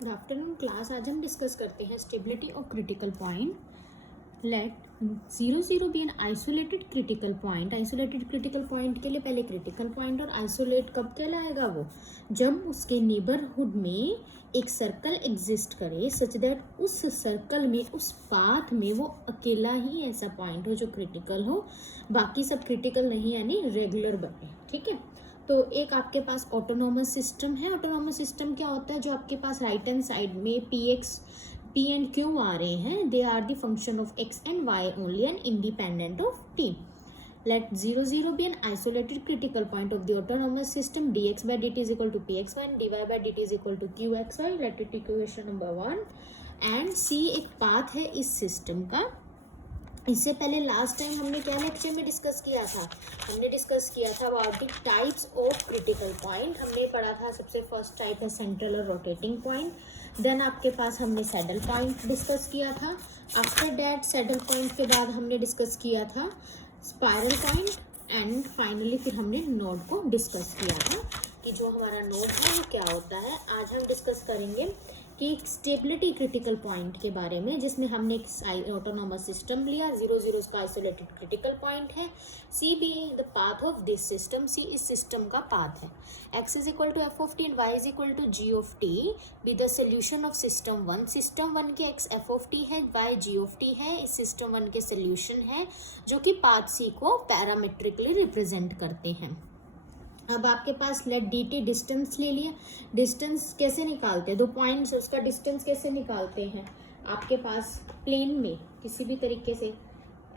Good afternoon class. आज हम discuss करते हैं stability of critical point. Let 0 be an isolated critical point. Isolated critical point के लिए पहले क्रिटिकल पॉइंट और आइसोलेट कब कहलाएगा वो, जब उसके नेबरहुड में एक सर्कल एग्जिस्ट करे सच दैट उस सर्कल में, उस पाथ में वो अकेला ही ऐसा पॉइंट हो जो क्रिटिकल हो, बाकी सब क्रिटिकल नहीं यानी रेगुलर बने। ठीक है, तो एक आपके पास ऑटोनॉमस सिस्टम है। ऑटोनॉमस सिस्टम क्या होता है, जो आपके पास राइट हैंड साइड में पी एंड क्यू आ रहे हैं, they are the function of x and y only and independent of t. Let 0 be an isolated critical point of the autonomous system. dx by dt is equal to pxy and dy by dt is equal to qxy. Let it equation number 1 and c एक path है इस system का। इससे पहले last time हमने क्या lecture में discuss किया था, हमने डिस्कस किया था about the types of critical point. हमने पढ़ा था सबसे फर्स्ट टाइप है सेंट्रल और रोटेटिंग पॉइंट। देन आपके पास हमने सैडल पॉइंट डिस्कस किया था। आफ्टर दैट सैडल पॉइंट के बाद हमने डिस्कस किया था स्पाइरल पॉइंट एंड फाइनली फिर हमने नोड को डिस्कस किया था कि जो हमारा नोड है वो क्या होता है। आज हम डिस्कस करेंगे कि स्टेबिलिटी क्रिटिकल पॉइंट के बारे में, जिसमें हमने एक ऑटोनॉमस सिस्टम लिया। 0 उसका आइसोलेटेड क्रिटिकल पॉइंट है। C being the path of this system, C इस सिस्टम का पाथ है। x is equal to F of T and y is equal to G of T be the solution of system 1। System 1 के x F of T है, y G of T है। इस system 1 के solution है जो कि path सी को parametrically represent करते हैं। अब आपके पास लेट डी टी डिस्टेंस ले लिया। डिस्टेंस कैसे निकालते हैं, दो पॉइंट्स उसका डिस्टेंस कैसे निकालते हैं, आपके पास प्लेन में किसी भी तरीके से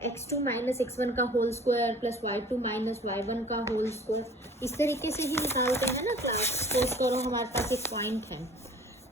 x2 माइनस x1 का whole square plus y2 minus y1 का होल स्क्वायर, इस तरीके से ही निकालते हैं ना क्लास। सपोज करो हमारे पास एक पॉइंट है,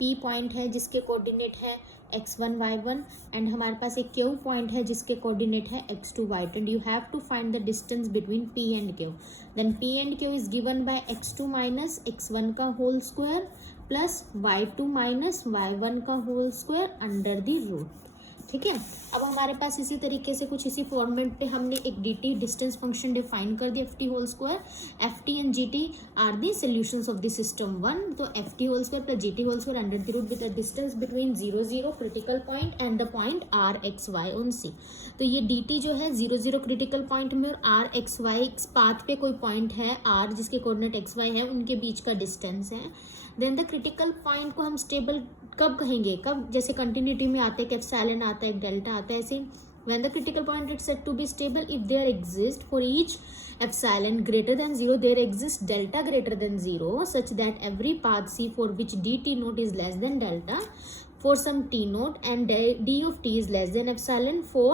P पॉइंट है जिसके कोऑर्डिनेट है x1 y1 एंड हमारे पास एक Q पॉइंट है जिसके कोऑर्डिनेट है x2 y2 and you have to find the distance between P and Q। Then P and Q is given by x2 minus x1 का whole square plus y2 minus y1 का whole square under the root. ठीक है, अब हमारे पास इसी तरीके से कुछ इसी फॉर्मेट पे हमने एक D T distance function define कर दिया, F T whole square. F T and G T are the solutions of the system 1। तो F T whole square plus G T whole square under the root with the distance between 0 critical point and the point R X Y on C. तो ये D T जो है 0 critical point में और are X Y path पे कोई point है are जिसके कोऑर्डिनेट एक्स वाई है, उनके बीच का डिस्टेंस है। देन द क्रिटिकल पॉइंट को हम स्टेबल कब कहेंगे, कब, जैसे कंटिन्यूटी में आते हैं, एप्सिलॉन आता है, एक डेल्टा आता है, ऐसे when the critical point is said to be stable if there exists for each epsilon greater than 0 there exists delta greater than 0 such that every path c for which dt naught is less than delta for some t naught and d of t is less than epsilon for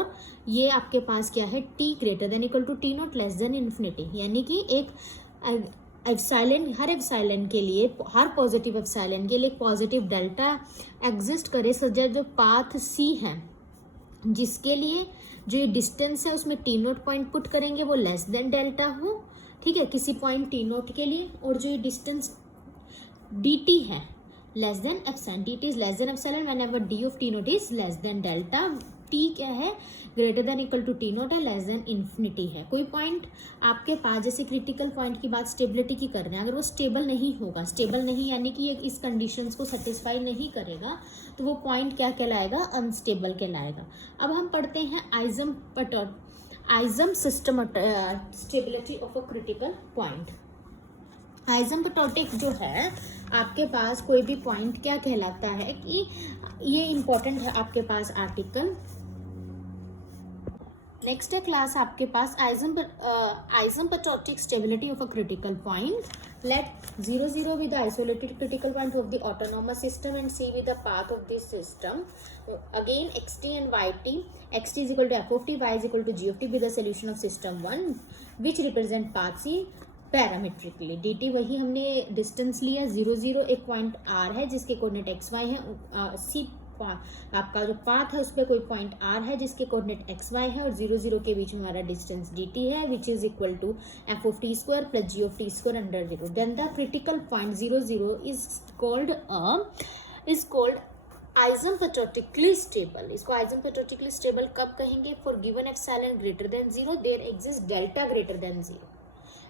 ये आपके पास क्या है, t greater than equal to t naught less than infinity। यानी कि एक epsilon, हर epsilon के लिए, हर positive epsilon के लिए एक पॉजिटिव डेल्टा एग्जिस्ट करे सजा जो पाथ सी है, जिसके लिए जो ये डिस्टेंस है उसमें टी नोट पॉइंट पुट करेंगे वो लेस देन डेल्टा हो। ठीक है, किसी पॉइंट टी नोट के लिए, और जो ये डिस्टेंस डी टी है less than epsilon, d t is less than epsilon whenever d of t not is less than delta. T क्या है, greater than equal to t not है, less than infinity है। कोई point आपके पास, जैसे critical point की बात stability की कर रहे हैं, अगर वो स्टेबल नहीं होगा, स्टेबल नहीं यानी कि ये इस कंडीशंस को सेटिस्फाई नहीं करेगा, तो वो पॉइंट क्या कहलाएगा, अनस्टेबल कहलाएगा। अब हम पढ़ते हैं आइजम system stability of a critical point. Asymptotic जो है आपके पास कोई भी पॉइंट क्या कहलाता है कि ये इंपॉर्टेंट है आपके पास आर्टिकल। नेक्स्ट है क्लास आपके पास asymptotic stability of a critical point. Let 0 be the isolated critical point of the autonomous system and c be the path of this system. Again xt and yt, xt is equal to f of t, y is equal to g of t be the solution of system 1 which represent path c parametrically. D T वही हमने distance लिया, 0 एक point are है जिसके coordinate x Y है, सी आपका जो path है उस पर कोई पॉइंट आर है जिसके कोऑर्डिनेट एक्स वाई है, और 0 के बीच में हमारा डिस्टेंस डी टी है which is equal to F of T square plus G of T square under 0। Then the critical point 0 is called asymptotically stable. इसको आइजम्पटोटिकली स्टेबल कब कहेंगे, for given epsilon greater than 0 there exist delta greater than 0।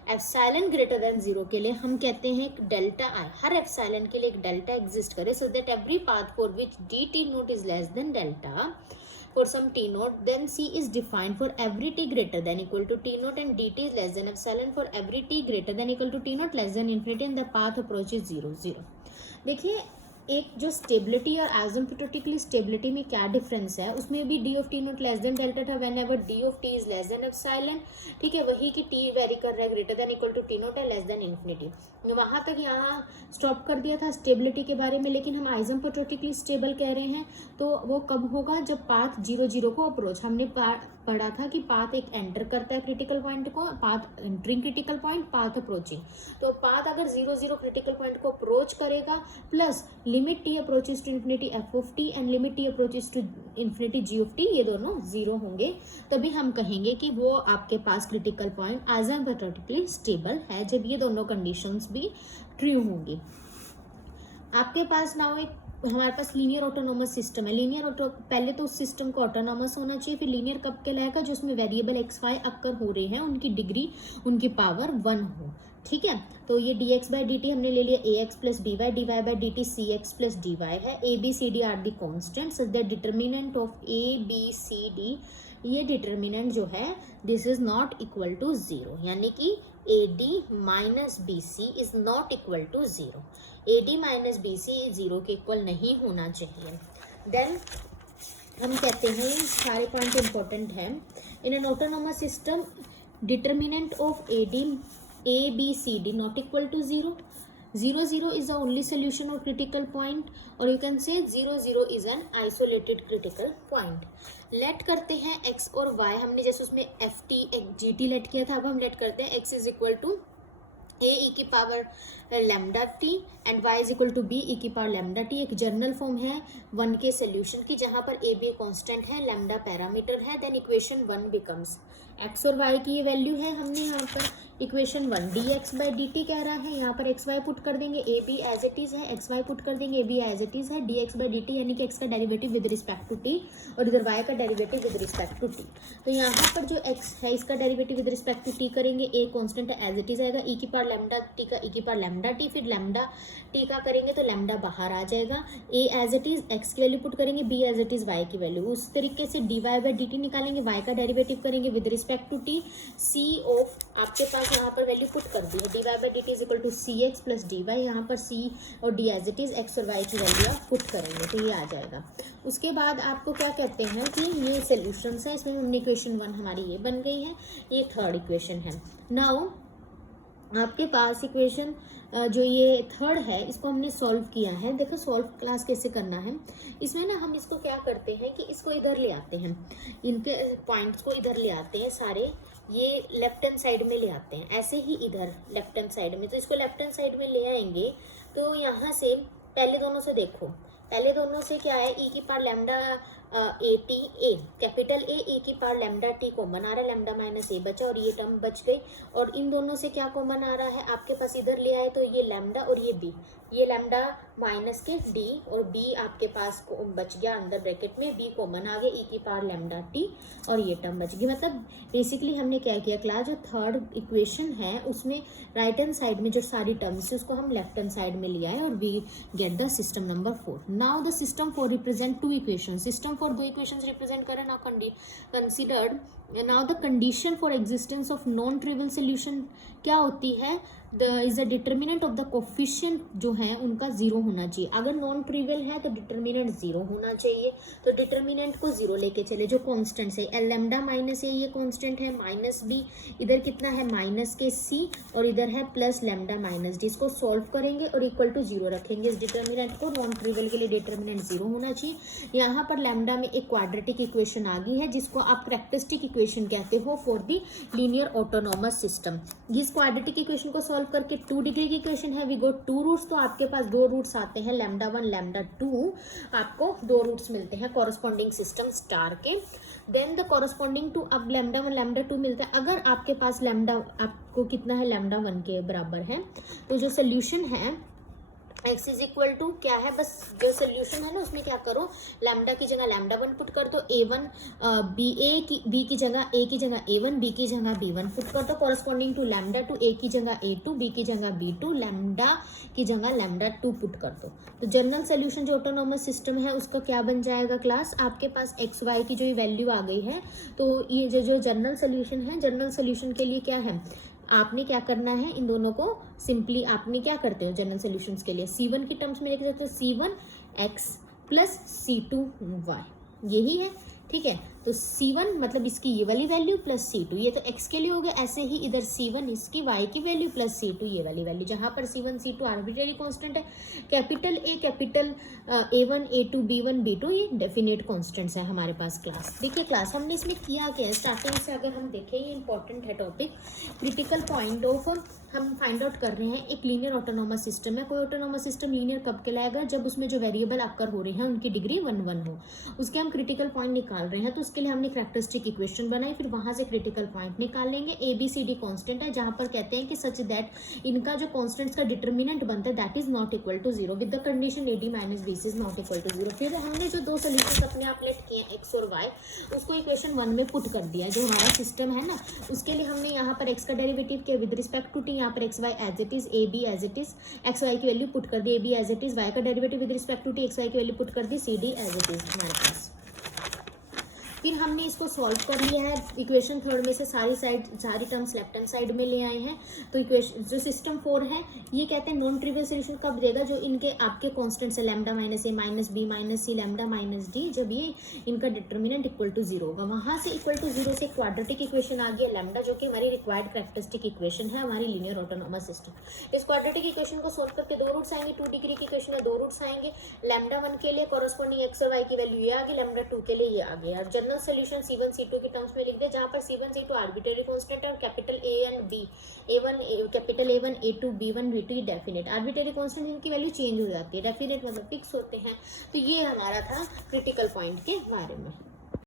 Epsilon greater than 0 के लिए हम कहते हैं एक delta आई, हर epsilon के लिए एक डेल्टा एग्जिस्ट करे, so that every path for which D T not is less than delta for some t naught, then c is defined for every t greater than equal to t naught and dt is less than epsilon for every t greater than equal to t naught less than infinity and the path approaches 0 0. देखिए एक जो stability और एसिम्प्टोटिकली stability में क्या difference है, उसमें भी D of T not less than delta था whenever D of T is less than epsilon, ठीक है, वही कि टी वेरी कर रहा है greater than equal to T not है लेस देन इन्फिनिटी, वहां तक यहाँ स्टॉप कर दिया था स्टेबिलिटी के बारे में, लेकिन हम आइसोम्प्टोटिकली स्टेबल कह रहे हैं, तो वो कब होगा जब पाथ 0 0 को अप्रोच, हमने पढ़ा था कि पाथ एक एंटर करता है क्रिटिकल पॉइंट को, path entering critical point, path approaching, तो पाथ अगर 0 0 क्रिटिकल पॉइंट को अप्रोच करेगा plus limit t approaches to infinity f of T and limit t approaches to infinity g of t, ये दोनों 0 होंगे, तभी हम कहेंगे कि वो आपके पास क्रिटिकल पॉइंट आइसोम्प्टोटिकली स्टेबल है, जब ये दोनों कंडीशंस भी ट्रू होंगी। आपके पास नाउ एक हमारे पास लीनियर ऑटोनोमस सिस्टम है, लीनियर ऑटो, पहले तो उस सिस्टम को ऑटोनोमस होना चाहिए, फिर लीनियर कब कहलाएगा, जो उसमें वेरिएबल एक्स वाई अक्कर हो रहे हैं, उनकी डिग्री, उनकी पावर 1 हो, ठीक है। तो ये D X by D T हमने ले लिया A X plus D Y, D Y by D T C x plus D Y है, A B C D are the constant such that determinant of A B C D, ये determinant जो है this is not equal to 0, यानी कि A D minus B C is not equal to 0, A D minus B सी 0 के equal नहीं होना चाहिए। Then हम कहते हैं सारे पॉइंट इंपॉर्टेंट है, in an autonomous system determinant of a d a B C d not equal to 0, 0 0 is the only solution or critical point, और you can say 0 0 is an isolated critical point। Let करते हैं x और y, हमने जैसे उसमें f t g t let किया था, अब हम लेट करते हैं x is equal to a ई की power lambda t and y is equal to b e की पावर लैम्डा टी, एक जर्नल फॉर्म है 1 के सोल्यूशन की, जहां पर ए बी कॉन्स्टेंट है, लैम्डा पैरामीटर है, देन इक्वेशन 1 बिकम्स x और y की ये वैल्यू है, हमने यहाँ पर equation 1 D X by D T कह रहा है, यहाँ पर एक्स वाई पुट कर देंगे, A B as it is है, एक्स वाई पुट कर देंगे, A B as it is है, D X by D T यानी कि एक्स का derivative with respect to T और इधर वाई का derivative with respect to T, तो यहाँ पर जो एक्स है इसका derivative with respect to T करेंगे, ए कॉन्स्टेंट है एज इट इज़ आएगा, ई की पावर लैम्डा टी का ई की पावर लैम्डा टी, फिर लैम्डा टी का करेंगे तो लैम्डा बाहर आ जाएगा, a as it is x की वैल्यू पुट करेंगे, b as it is y की वैल्यू, उस तरीके से d Y by D t निकालेंगे, वाई का डेरिवेटिव करेंगे with respect to t, c of आपके पास यहाँ पर वैल्यू पुट कर दी है, d Y by D t is equal to c x plus D y, यहाँ पर सी और d as it is x और वाई की वैल्यू आप पुट करेंगे तो ये आ जाएगा। उसके बाद आपको क्या कहते हैं कि ये सोल्यूशंस है, इसमें हमने इक्वेशन 1 हमारी ये बन गई है, ये थर्ड इक्वेशन है। नाउ आपके पास इक्वेशन जो ये थर्ड है इसको हमने सॉल्व किया है, देखो सॉल्व क्लास कैसे करना है, इसमें ना हम इसको क्या करते हैं कि इसको इधर ले आते हैं, इनके पॉइंट्स को इधर ले आते हैं सारे, ये लेफ्ट हैंड साइड में ले आते हैं, ऐसे ही इधर लेफ्ट हैंड साइड में, तो इसको लेफ्ट हैंड साइड में ले आएंगे, तो यहाँ से पहले दोनों से देखो, पहले दोनों से क्या है, ई की power lambda A T A capital A ई की पावर लैम्डा टी कॉमन आ रहा है, लैम्डा माइनस ए बचा और ये टर्म बच गई, और इन दोनों से क्या कॉमन आ रहा है आपके पास, इधर ले आए तो ये लैम्डा और ये बी, ये लैम्डा माइनस के डी और बी आपके पास बच गया अंदर ब्रैकेट में, बी कॉमन आ गया, ई की पावर लैम्डा टी और ये टर्म बच गई। मतलब बेसिकली हमने क्या किया क्लास, जो थर्ड इक्वेशन है उसमें राइट हैंड साइड में जो सारी टर्म्स है उसको हम लेफ्ट हैंड साइड में ले आए और we get the system number 4। Now the system 4 represent 2 equation, system 4 2 equations represent करें। Now considered now the condition for existence of non trivial solution क्या होती है, is the determinant of the coefficient जो है उनका 0 होना चाहिए, अगर नॉन ट्रिवियल है तो डिटर्मिनेंट 0 होना चाहिए, तो डिटर्मिनेंट को 0 लेके चले, जो कॉन्स्टेंट्स है एल लैम्डा माइनस ए ये कॉन्स्टेंट है, माइनस बी इधर कितना है माइनस के सी और इधर है प्लस लैम्डा माइनस डी, इसको सॉल्व करेंगे और इक्वल टू 0 रखेंगे इस डिटर्मिनेंट को, नॉन ट्रिवियल के लिए डिटर्मिनेंट 0 होना चाहिए। यहाँ पर लैम्डा में एक क्वाड्रेटिक इक्वेशन आ गई है जिसको आप कैरेक्टरिस्टिक इक्वेशन कहते हो for the linear autonomous system. इस क्वाड्रेटिक इक्वेशन को सॉल्व करके 2 डिग्री की इक्वेशन है, वी गोट 2 रूट्स, तो आपके पास 2 रूट्स आते हैं लैम्डा 1 लैम्डा 2, आपको 2 रूट्स मिलते हैं कॉरस्पॉन्डिंग सिस्टम स्टार के। देन द कॉरस्पॉन्डिंग टू अब लैम्डा 1 लैम्डा 2 मिलता है, अगर आपके पास लैम्डा आपको कितना है लैम्डा 1 के बराबर है, तो जो सोल्यूशन है x इज इक्वल टू क्या है, बस जो सोल्यूशन है ना उसमें क्या करो, लैम्डा की जगह लैम्डा 1 पुट कर दो, a1 b की जगह a1, b की जगह b1 पुट कर दो, कॉरस्पॉन्डिंग टू लैम्डा 2, a की जगह a2, b की जगह b2, लैम्डा की जगह लैम्डा 2 पुट कर दो। तो जनरल सोल्यूशन जो ऑटोनॉमस सिस्टम है उसका क्या बन जाएगा क्लास, आपके पास एक्स वाई की जो वैल्यू आ गई है, तो ये जो जनरल सोल्यूशन है, जनरल सोल्यूशन के लिए क्या है, आपने क्या करना है, इन दोनों को सिंपली आपने क्या करते हो जनरल सॉल्यूशंस के लिए, c1 की टर्म्स में लिख देते हो c1x प्लस c2y, यही है, ठीक है। तो c1 मतलब इसकी ये वाली वैल्यू प्लस c2, ये तो x के लिए हो गया, ऐसे ही इधर c1 इसकी y की वैल्यू प्लस c2 ये वाली वैल्यू, जहां पर c1 c2 आर्बिट्रेरी कांस्टेंट है, capital A capital a1 a2 b1 b2 ये डेफिनेट कांस्टेंट्स है हमारे पास क्लास। देखिए क्लास हमने इसमें किया क्या है, स्टार्टिंग से अगर हम देखें, ये इंपॉर्टेंट है टॉपिक, क्रिटिकल पॉइंट ऑफ हम फाइंड आउट कर रहे हैं, एक लीनियर ऑटोनॉमस सिस्टम है। कोई ऑटोनॉमस सिस्टम लीनियर कब कहलाएगा, जब उसमें जो वेरिएबल अकर हो रहे हैं उनकी डिग्री 1 हो, उसके हम क्रिटिकल पॉइंट निकाल रहे हैं। तो उसके लिए हमने कैरेक्टरिस्टिक इक्वेशन बनाई, फिर वहां से क्रिटिकल पॉइंट निकाल लेंगे। ABCD कांस्टेंट है, जहां पर कहते हैं कि सच दैट इनका जो कांस्टेंट्स का डिटर्मिनेंट बनता है that is not equal to 0 with the condition AD minus BC is not equal to 0। फिर हमने जो दो सोल्यूशन अपने आप लेट किए हैं x और y, उसको इक्वेशन 1 में पुट कर दिया, जो हमारा सिस्टम है ना, उसके लिए हमने यहाँ पर x का डेरिवेटिव किया विद रिस्पेक्ट टू t, यहाँ पर xy as it is, a b as it is, xy की वैल्यू पुट कर दी, a b as it is, y का derivative with respect to t, xy की वैल्यू पुट कर दी, c d as it is हमारे पास। फिर हमने इसको सॉल्व कर लिया है, इक्वेशन थर्ड में से सारी टर्म्स लेफ्ट हैंड साइड में ले आए हैं। तो इक्वेशन जो सिस्टम 4 है ये कहते हैं नॉन ट्रिवियल सोल्यूशन कब देगा, जो इनके आपके कांस्टेंट्स है लैम्डा माइनस ए माइनस बी माइनस सी लैम्डा माइनस डी, जब ये इनका डिटर्मिनेंट इक्वल टू 0 होगा। वहां से इक्वल टू 0 से क्वाड्रेटिक इक्वेशन आ गया लैम्डा, जो कि हमारी रिक्वायर्ड कैरेक्टरिस्टिक इक्वेशन है हमारी लीनियर ऑटोनॉमस सिस्टम। इस क्वाड्रेटिक इक्वेशन को सोल्व करके 2 रूट्स आएंगे, 2 डिग्री की इक्वेशन है, 2 रूट्स आएंगे, लैम्डा 1 के लिए कॉरस्पॉन्डिंग एक्स और वाई की वैल्यू ये आ गई, लैम्डा 2 के लिए ये आ गया। और जनरल सोल्यूशन c1 c2 के टर्म्स में लिख दे, जहां पर c1 c2 आर्बिट्रेरी कांस्टेंट है और capital A and B, capital A1 A2 B1 B2 definite, arbitrary constant इनकी वैल्यू चेंज हो जाती है, डेफिनेट मतलब फिक्स होते हैं। तो ये हमारा था क्रिटिकल पॉइंट के बारे में।